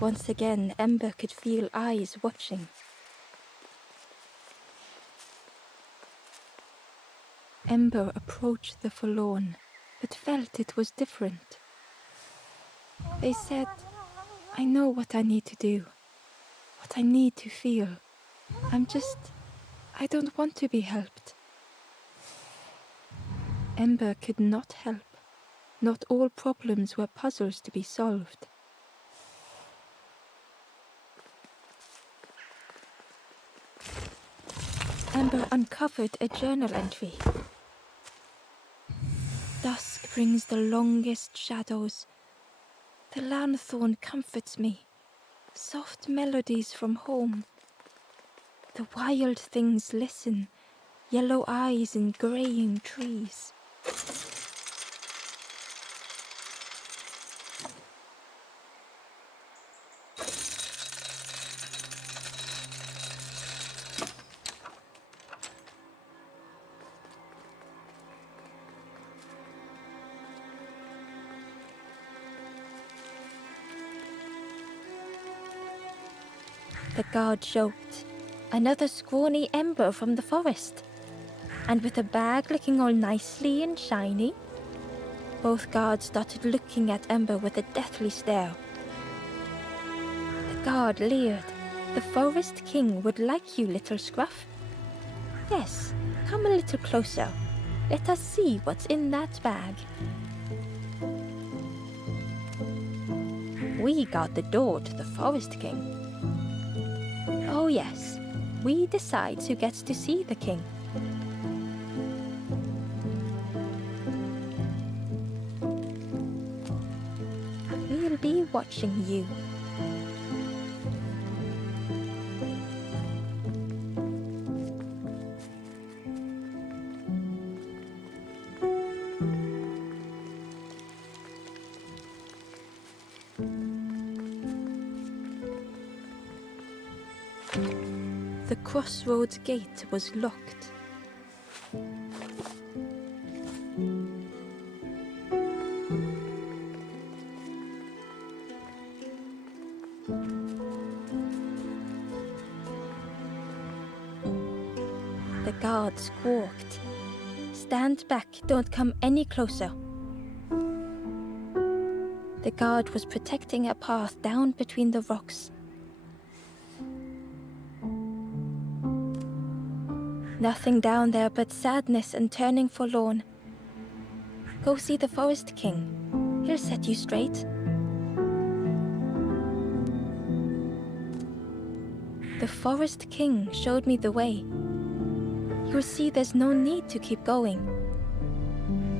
Once again, Ember could feel eyes watching. Ember approached the Forlorn, but felt it was different. They said, "I know what I need to do, what I need to feel. I don't want to be helped." Ember could not help. Not all problems were puzzles to be solved. Ember uncovered a journal entry. "Dusk brings the longest shadows. The lanthorn comforts me. Soft melodies from home. The wild things listen, yellow eyes in graying trees." The guard joked. "Another scrawny Ember from the forest. And with a bag looking all nicely and shiny." Both guards started looking at Ember with a deathly stare. The guard leered. "The Forest King would like you, little scruff. Yes, come a little closer. Let us see what's in that bag." "We guard the door to the Forest King." "Oh yes, we decide who gets to see the king." "We'll be watching you." The crossroads gate was locked. The guard squawked. "Stand back, don't come any closer." The guard was protecting a path down between the rocks. Nothing down there but sadness and turning forlorn. "Go see the Forest King. He'll set you straight." The Forest King showed me the way. "You'll see there's no need to keep going.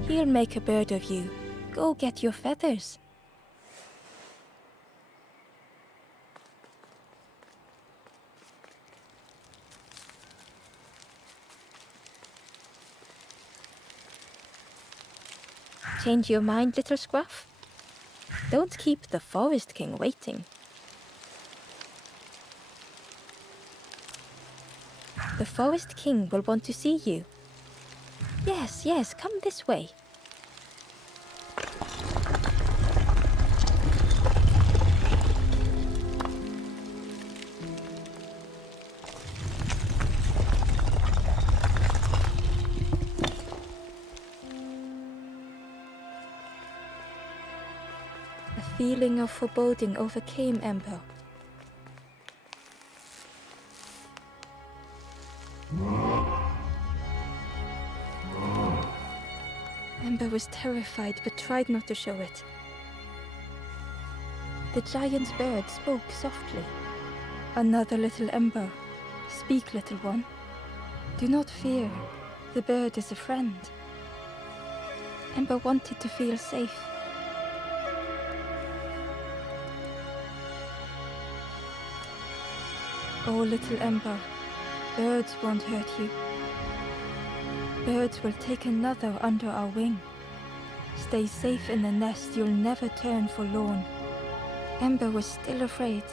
He'll make a bird of you. Go get your feathers." Change your mind, little scruff? Don't keep the Forest King waiting. The Forest King will want to see you. Yes, yes, come this way." A feeling of foreboding overcame Ember. Ember was terrified but tried not to show it. The giant bird spoke softly. "Another little Ember. Speak, little one. Do not fear. The bird is a friend." Ember wanted to feel safe. "Oh, little Ember, birds won't hurt you. Birds will take another under our wing. Stay safe in the nest, you'll never turn forlorn." Ember was still afraid.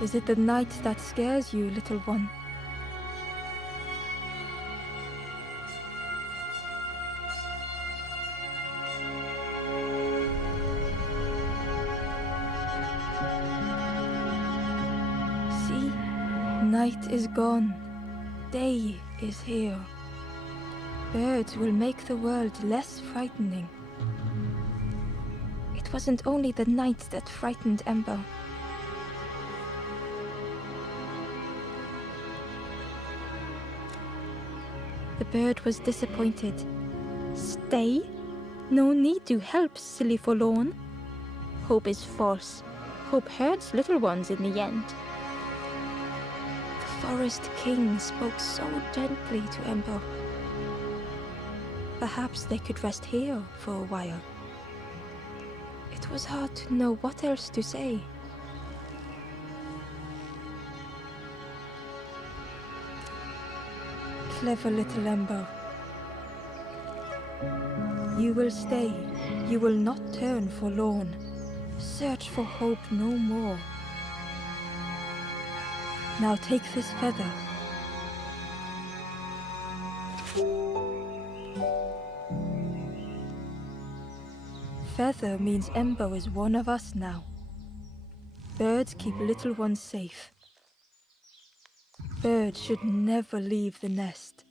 "Is it the night that scares you, little one?" Night is gone. Day is here. Birds will make the world less frightening. It wasn't only the night that frightened Ember. The bird was disappointed. Stay? No need to help, silly forlorn. Hope is false. Hope hurts little ones in the end. The Forest King spoke so gently to Ember. Perhaps they could rest here for a while. It was hard to know what else to say. Clever little Ember. You will stay. You will not turn forlorn. Search for hope no more. Now take this feather. Feather means Ember is one of us now. Birds keep little ones safe. Birds should never leave the nest.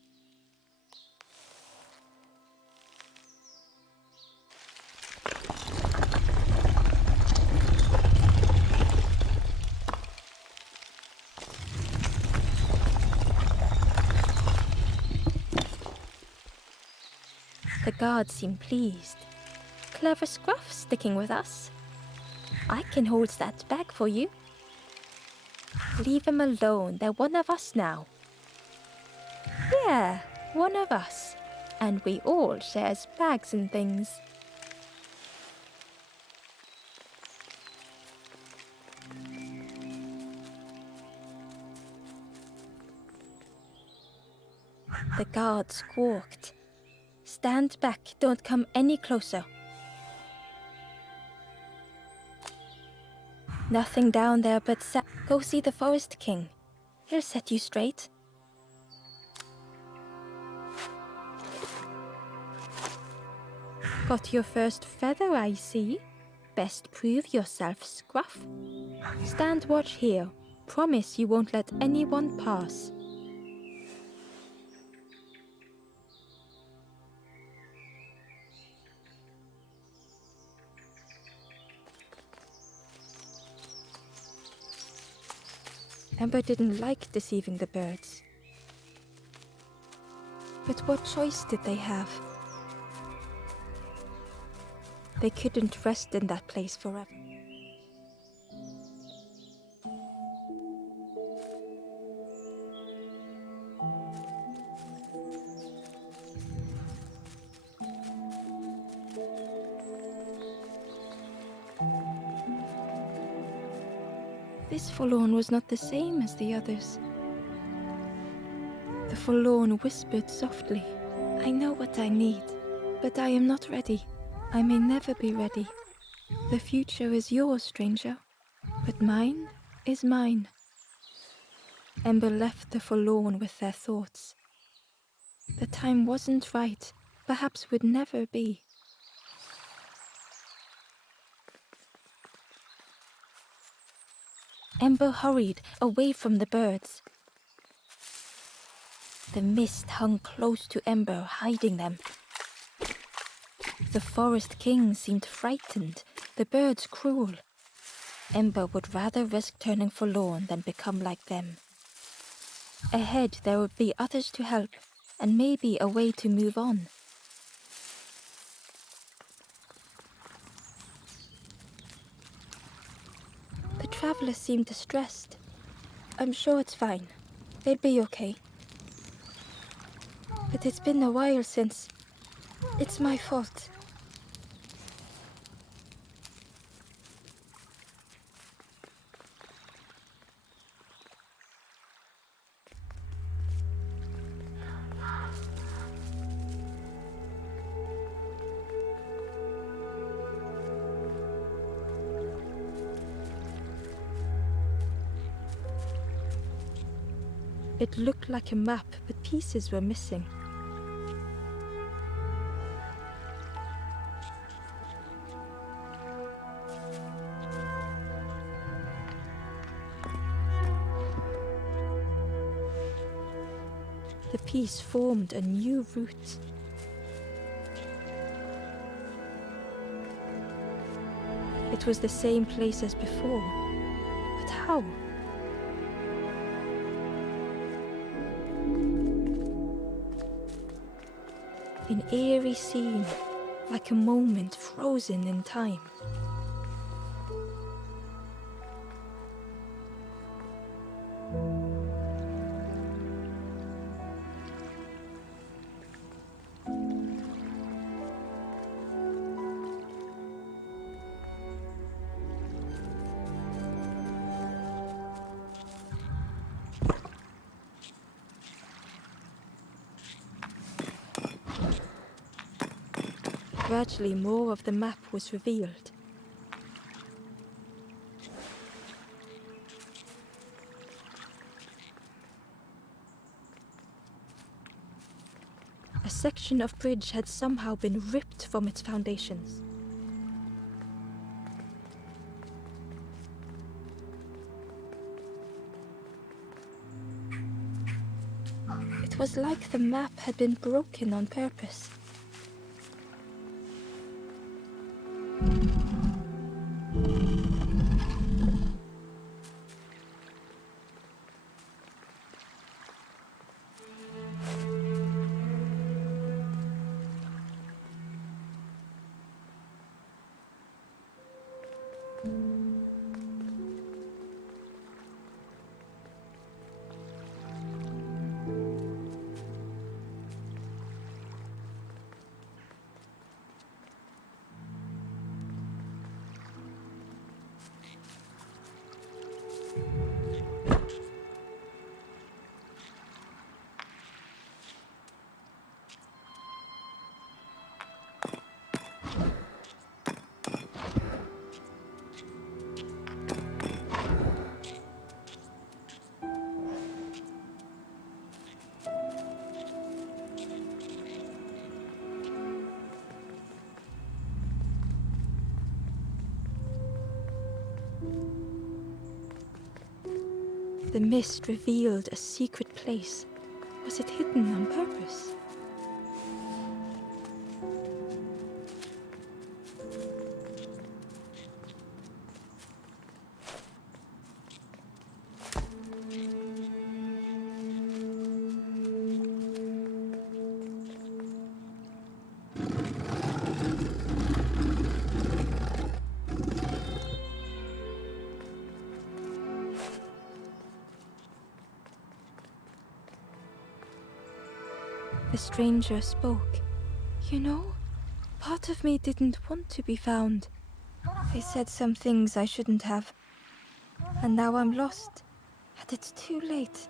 The guards seem pleased. Clever Scruff sticking with us. I can hold that bag for you. Leave them alone, they're one of us now. Yeah, one of us. And we all shares bags and things. The guard squawked. Stand back, don't come any closer. Nothing down there but go see the Forest King. He'll set you straight. Got your first feather, I see. Best prove yourself, Scruff. Stand watch here. Promise you won't let anyone pass. Ember didn't like deceiving the birds. But what choice did they have? They couldn't rest in that place forever. This forlorn was not the same as the others. The forlorn whispered softly, I know what I need, but I am not ready. I may never be ready. The future is yours, stranger, but mine is mine. Ember left the forlorn with their thoughts. The time wasn't right, perhaps would never be. Ember hurried away from the birds. The mist hung close to Ember, hiding them. The Forest King seemed frightened, the birds cruel. Ember would rather risk turning forlorn than become like them. Ahead there would be others to help, and maybe a way to move on. The travelers seemed distressed. I'm sure it's fine. They'll be okay. But it's been a while since. It's my fault. It looked like a map, but pieces were missing. the piece formed a new route. It was the same place as before, but how? An eerie scene, like a moment frozen in time. Gradually, more of the map was revealed. A section of bridge had somehow been ripped from its foundations. It was like the map had been broken on purpose. The mist revealed a secret place. Was it hidden on purpose? The stranger spoke. You know, part of me didn't want to be found. I said some things I shouldn't have. And now I'm lost. And it's too late.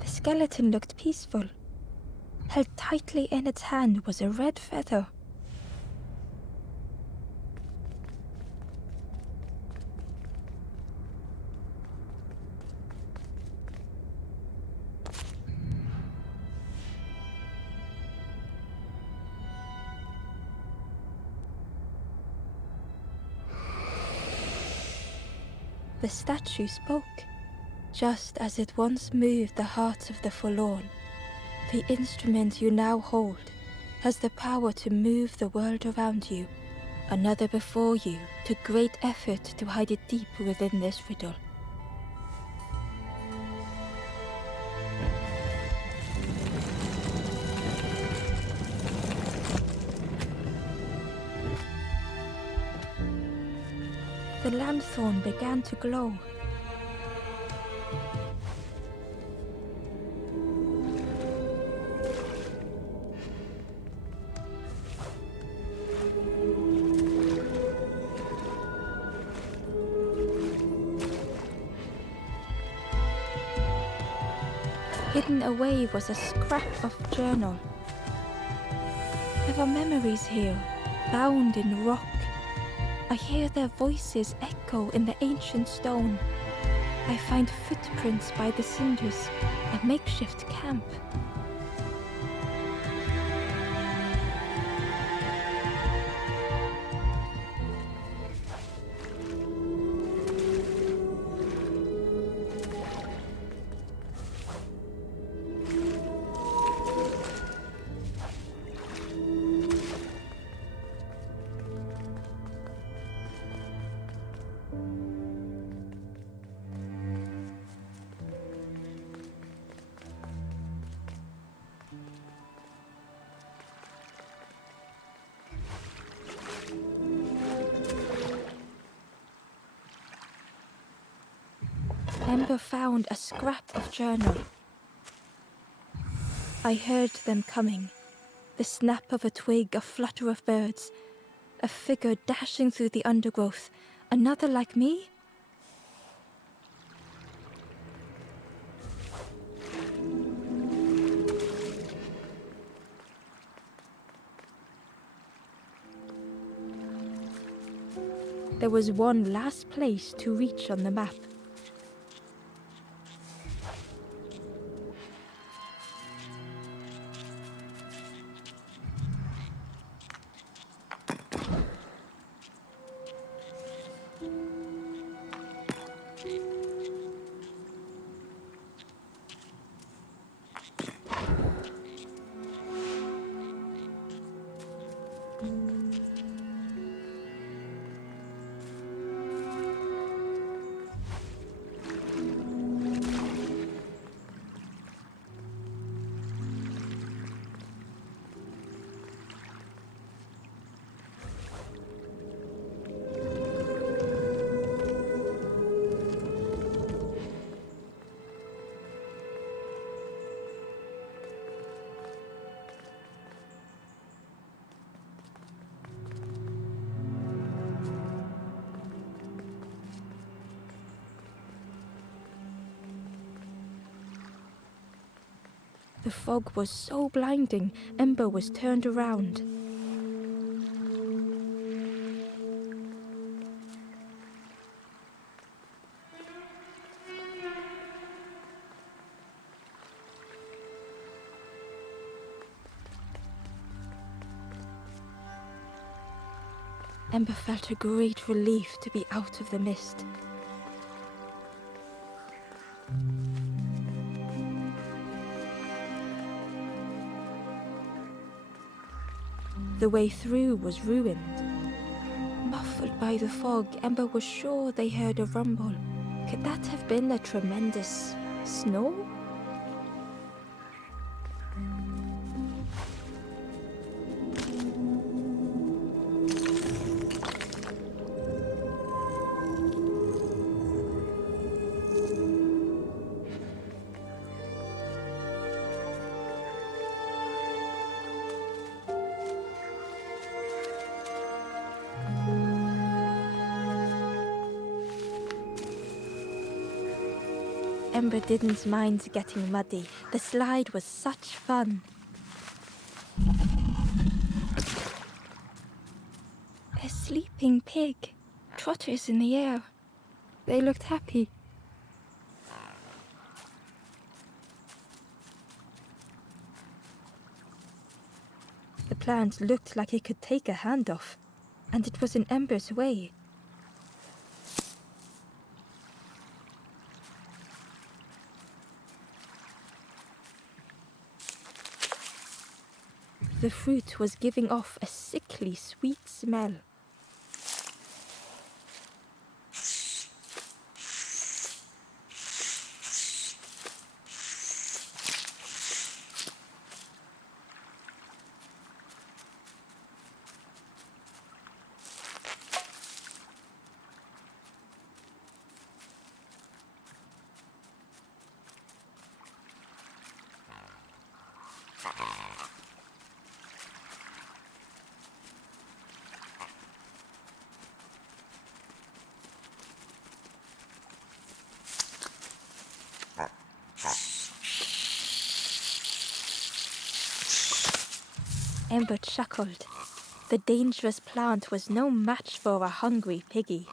The skeleton looked peaceful. Held tightly in its hand was a red feather. The statue spoke, just as it once moved the hearts of the forlorn. The instrument you now hold has the power to move the world around you. Another before you took great effort to hide it deep within this riddle. The lanthorn began to glow. Hidden away was a scrap of journal. There are memories here, bound in rock. I hear their voices echo in the ancient stone. I find footprints by the cinders, a makeshift camp. Ember found a scrap of journal. I heard them coming. The snap of a twig, a flutter of birds. A figure dashing through the undergrowth. Another like me? There was one last place to reach on the map. The fog was so blinding, Ember was turned around. Ember felt a great relief to be out of the mist. The way through was ruined. Muffled by the fog, Ember was sure they heard a rumble. Could that have been a tremendous snow? Ember didn't mind getting muddy. The slide was such fun. A sleeping pig. Trotters in the air. They looked happy. The plant looked like it could take a hand off, and it was in Ember's way. The fruit was giving off a sickly sweet smell. Ember chuckled. The dangerous plant was no match for a hungry piggy.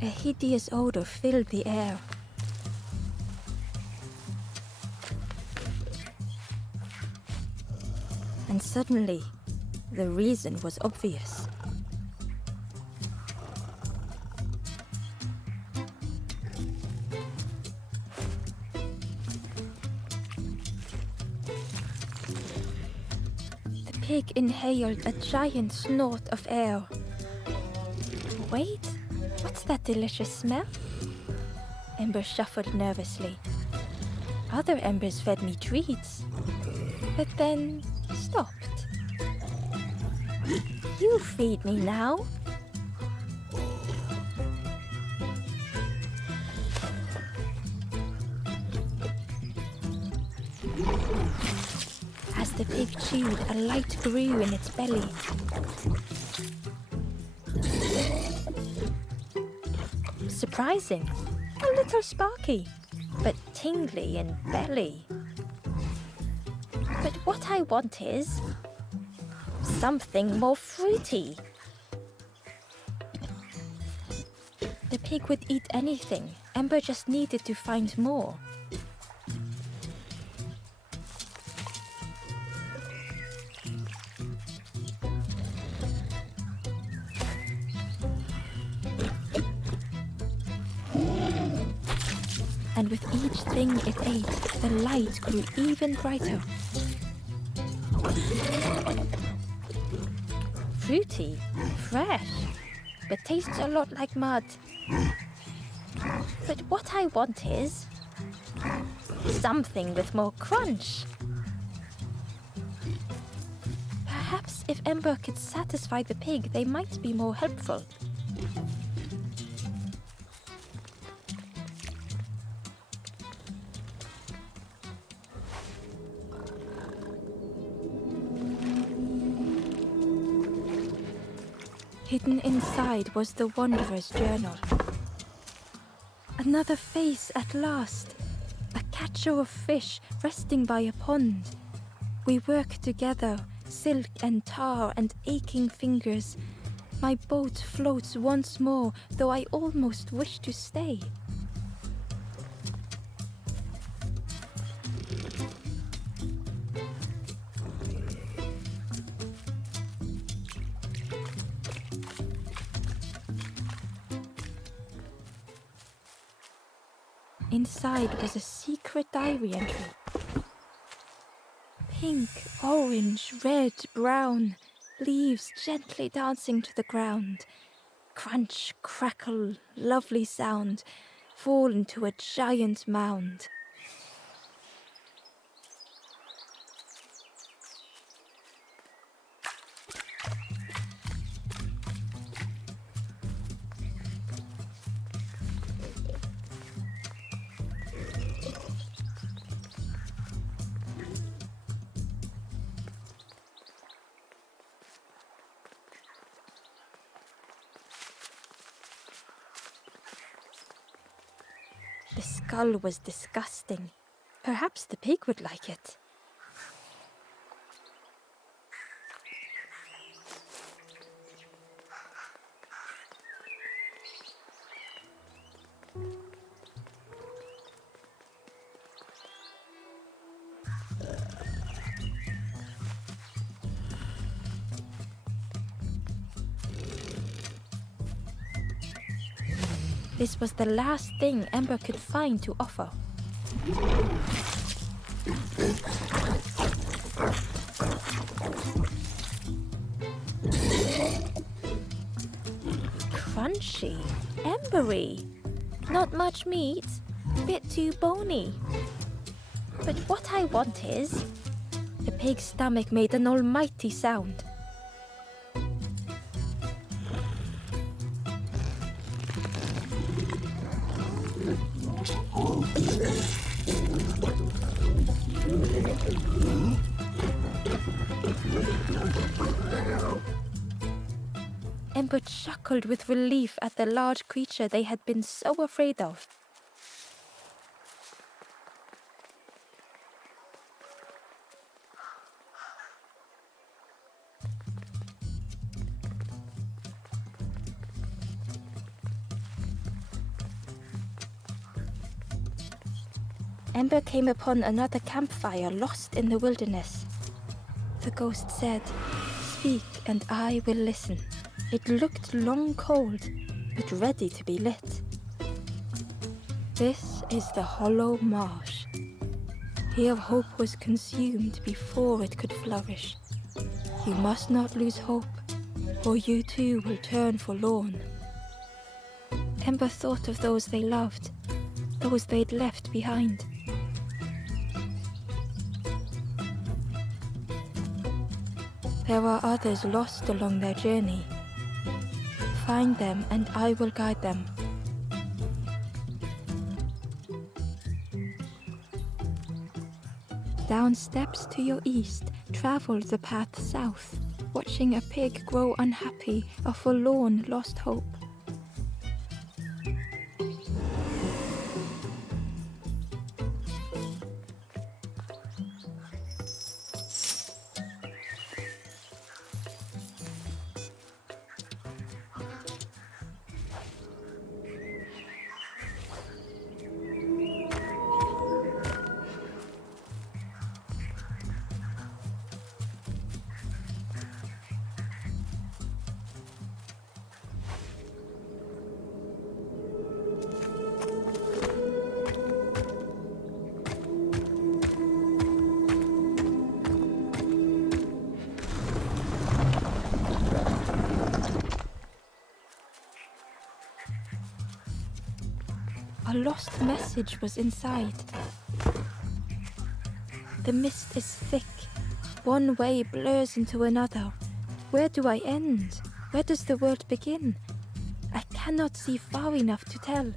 A hideous odor filled the air. And suddenly, the reason was obvious. The pig inhaled a giant snort of air. Wait, what's that delicious smell? Ember shuffled nervously. Other embers fed me treats, but then stopped. You feed me now. As the pig chewed, a light grew in its belly. Surprising, a little sparky, but tingly in belly. But what I want is something more fruity. The pig would eat anything. Ember just needed to find more. And with each thing it ate, the light grew even brighter. Fruity, fresh, but tastes a lot like mud. But what I want is something with more crunch. Perhaps if Ember could satisfy the pig, they might be more helpful. Hidden inside was the Wanderer's journal. Another face at last. A catcher of fish resting by a pond. We work together, silk and tar and aching fingers. My boat floats once more, though I almost wish to stay. Inside was a secret diary entry. Pink, orange, red, brown, leaves gently dancing to the ground. Crunch, crackle, lovely sound, fall into a giant mound. The skull was disgusting. Perhaps the pig would like it. This was the last thing Ember could find to offer. Crunchy, embery, not much meat, bit too bony. But what I want is... The pig's stomach made an almighty sound. Ember chuckled with relief at the large creature they had been so afraid of. Ember came upon another campfire lost in the wilderness. The ghost said, "Speak and I will listen." It looked long cold, but ready to be lit. This is the hollow marsh. Here hope was consumed before it could flourish. You must not lose hope, or you too will turn forlorn. Ember thought of those they loved, those they'd left behind. There are others lost along their journey. Find them and I will guide them. Down steps to your east, travel the path south, watching a pig grow unhappy, a forlorn lost hope. A lost message was inside. The mist is thick. One way blurs into another. Where do I end? Where does the world begin? I cannot see far enough to tell.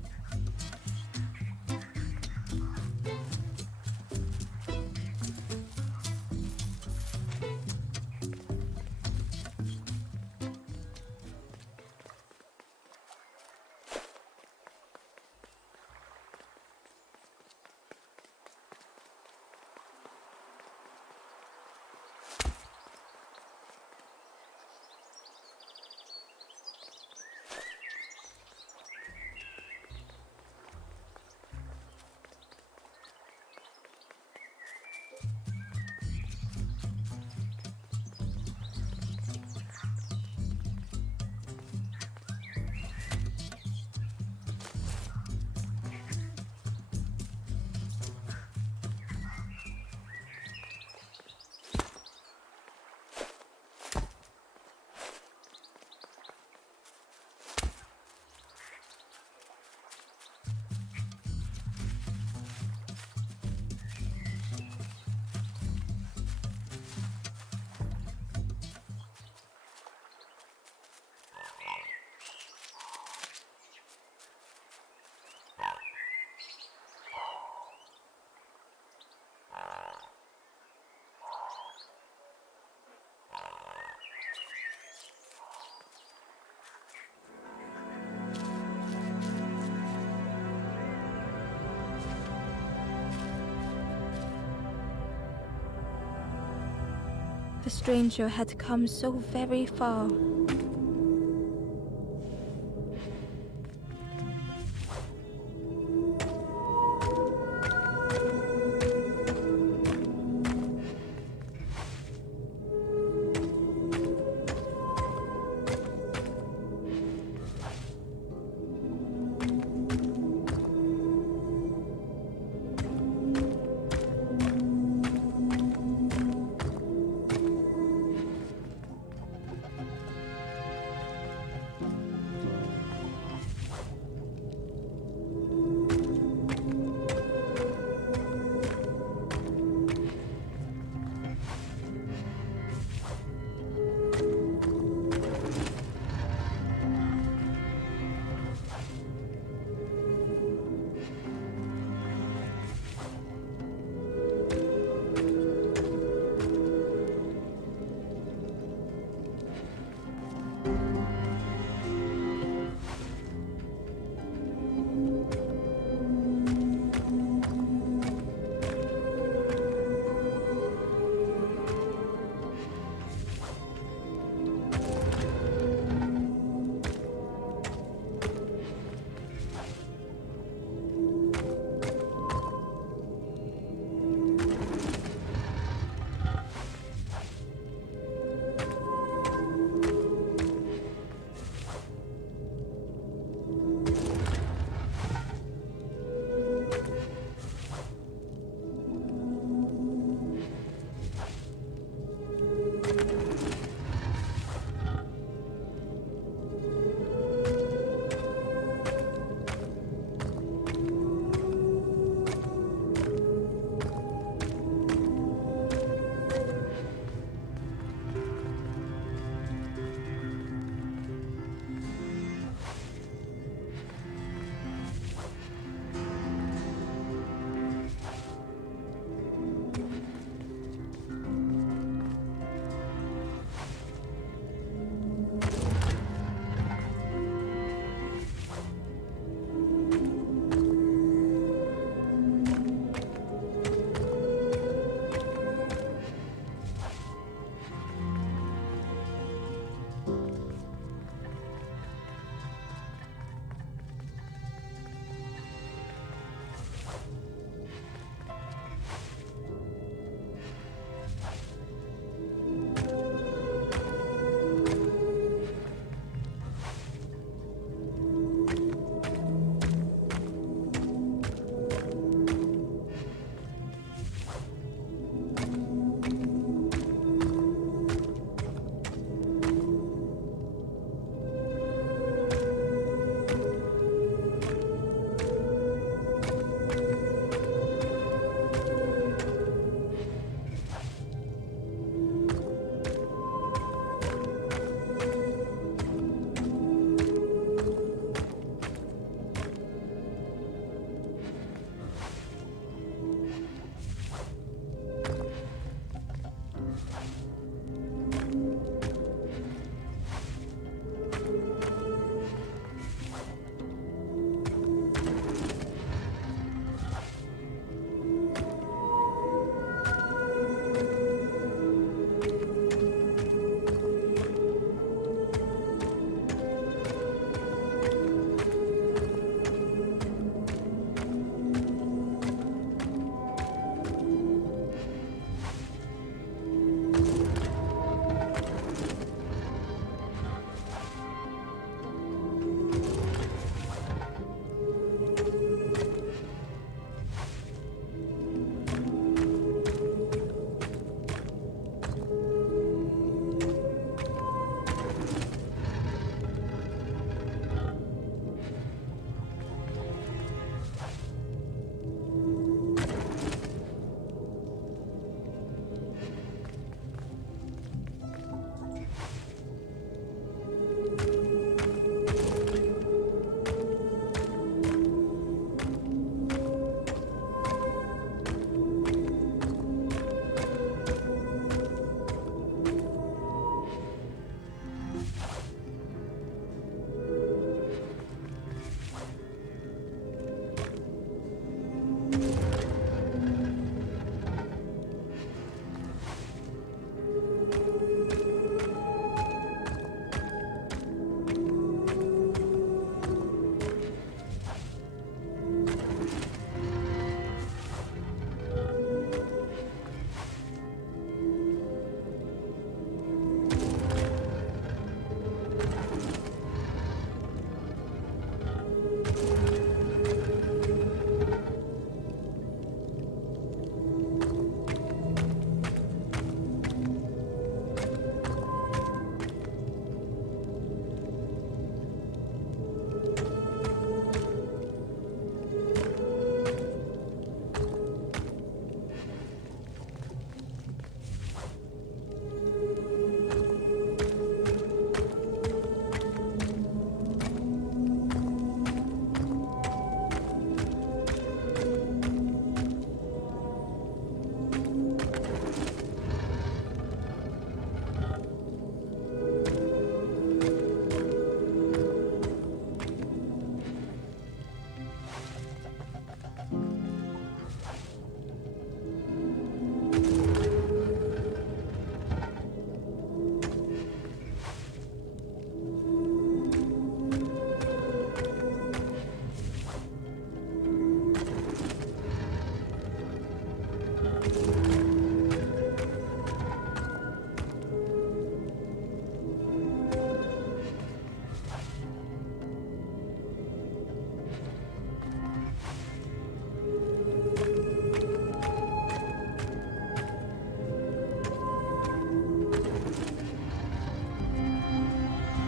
The stranger had come so very far.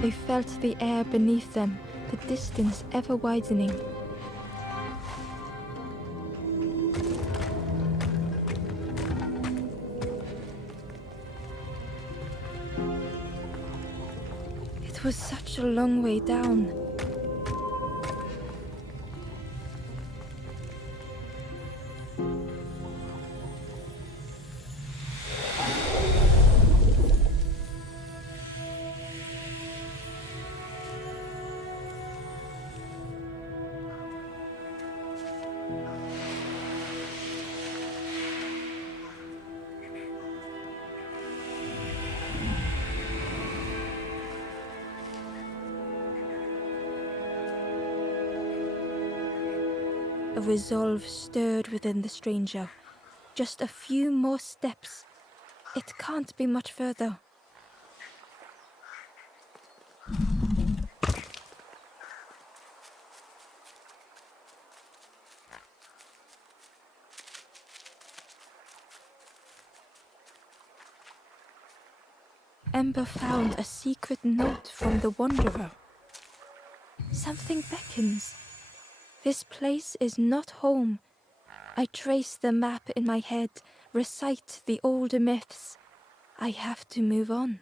They felt the air beneath them, the distance ever widening. It was such a long way down. A resolve stirred within the stranger. Just a few more steps. It can't be much further. Ember found a secret note from the Wanderer. Something beckons. This place is not home. I trace the map in my head, recite the older myths. I have to move on.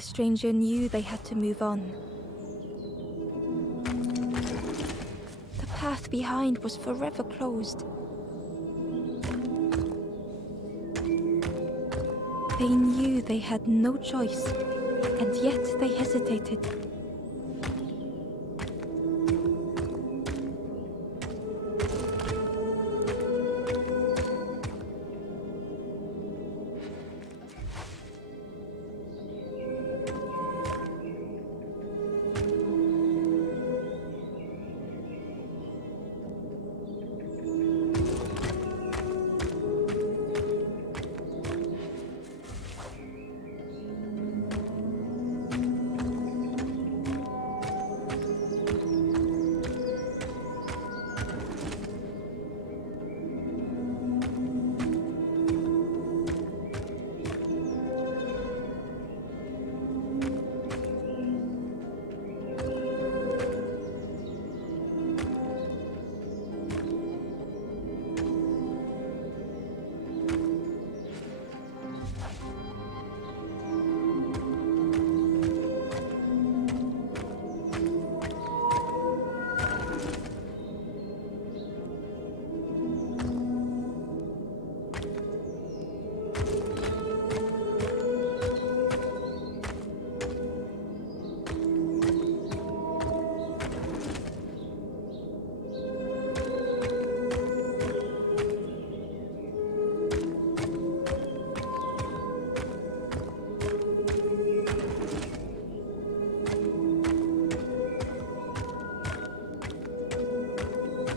The stranger knew they had to move on. The path behind was forever closed. They knew they had no choice, and yet they hesitated.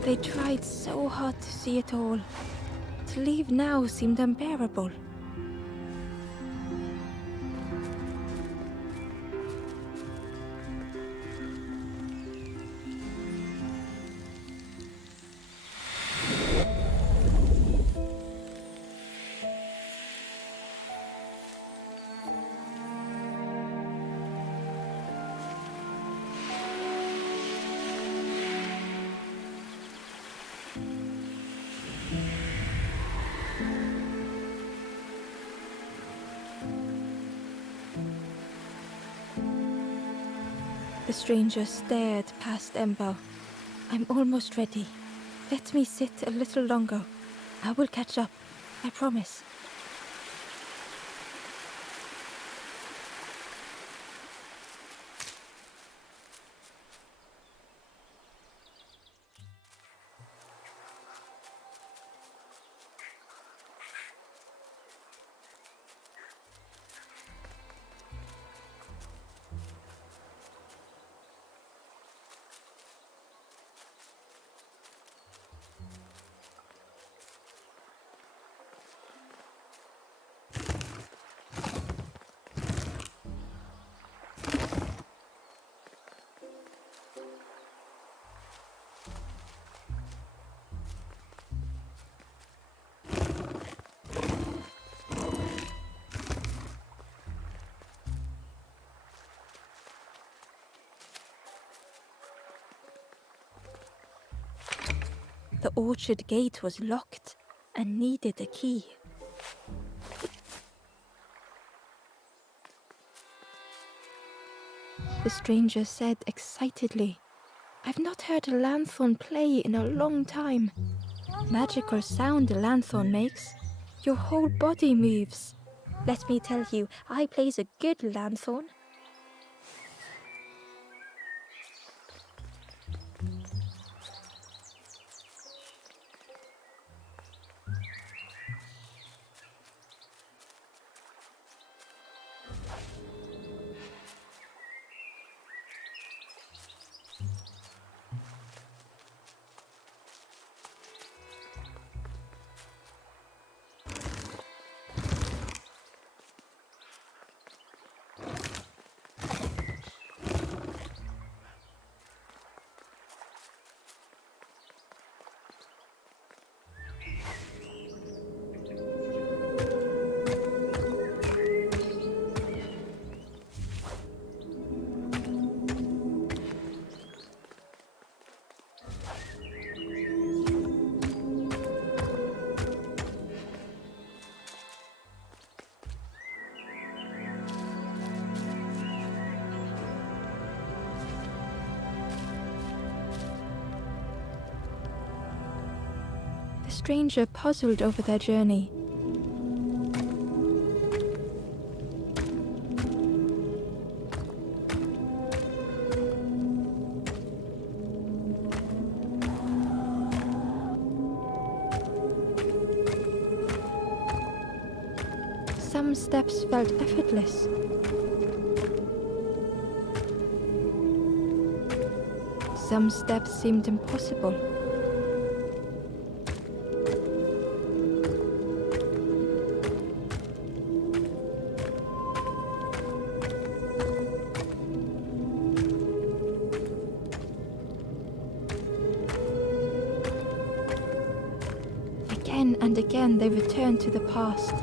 They tried so hard to see it all. To leave now seemed unbearable. The stranger stared past Ember. I'm almost ready. Let me sit a little longer. I will catch up, I promise. The orchard gate was locked and needed a key. The stranger said excitedly, I've not heard a lanthorn play in a long time. Magical sound a lanthorn makes. Your whole body moves. Let me tell you, I plays a good lanthorn. The stranger puzzled over their journey. Some steps felt effortless. Some steps seemed impossible. Again and again they returned to the past.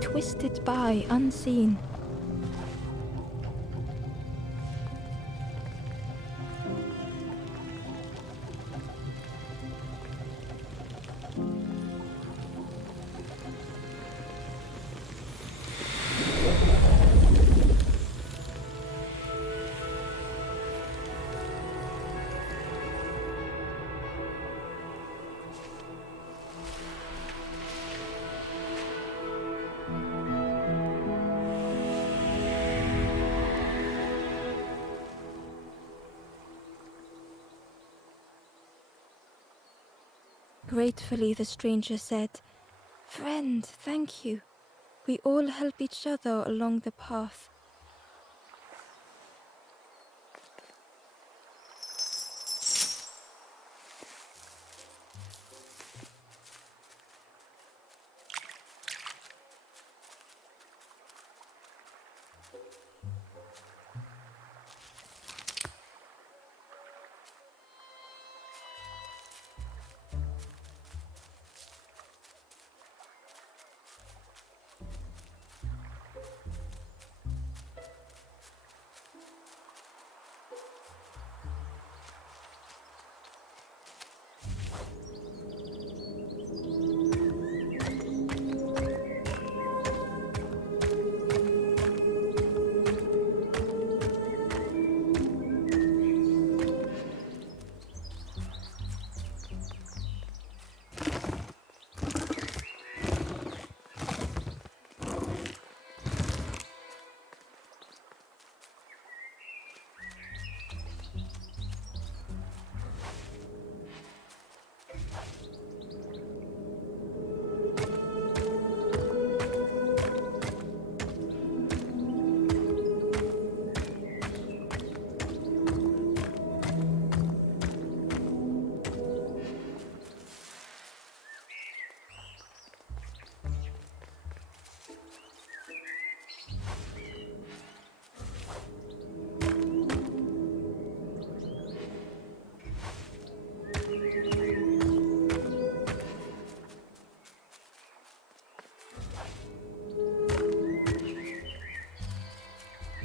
Twisted by unseen. Gratefully, the stranger said, "Friend, thank you. We all help each other along the path."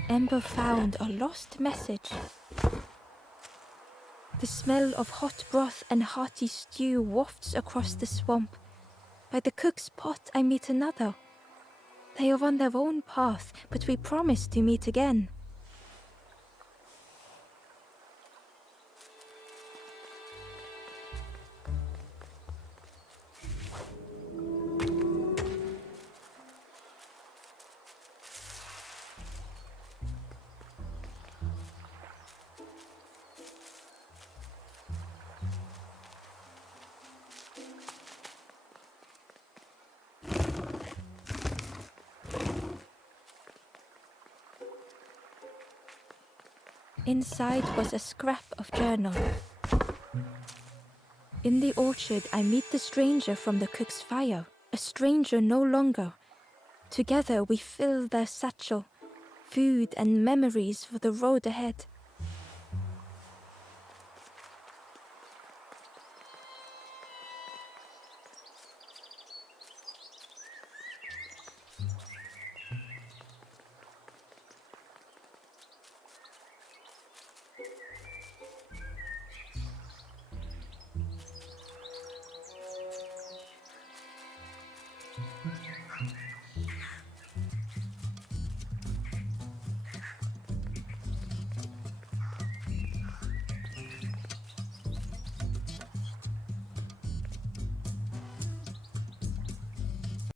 Ember found a lost message. The smell of hot broth and hearty stew wafts across the swamp. By the cook's pot I meet another. They are on their own path, but we promise to meet again. Inside was a scrap of journal. In the orchard, I meet the stranger from the cook's fire, a stranger no longer. Together we fill their satchel, food and memories for the road ahead.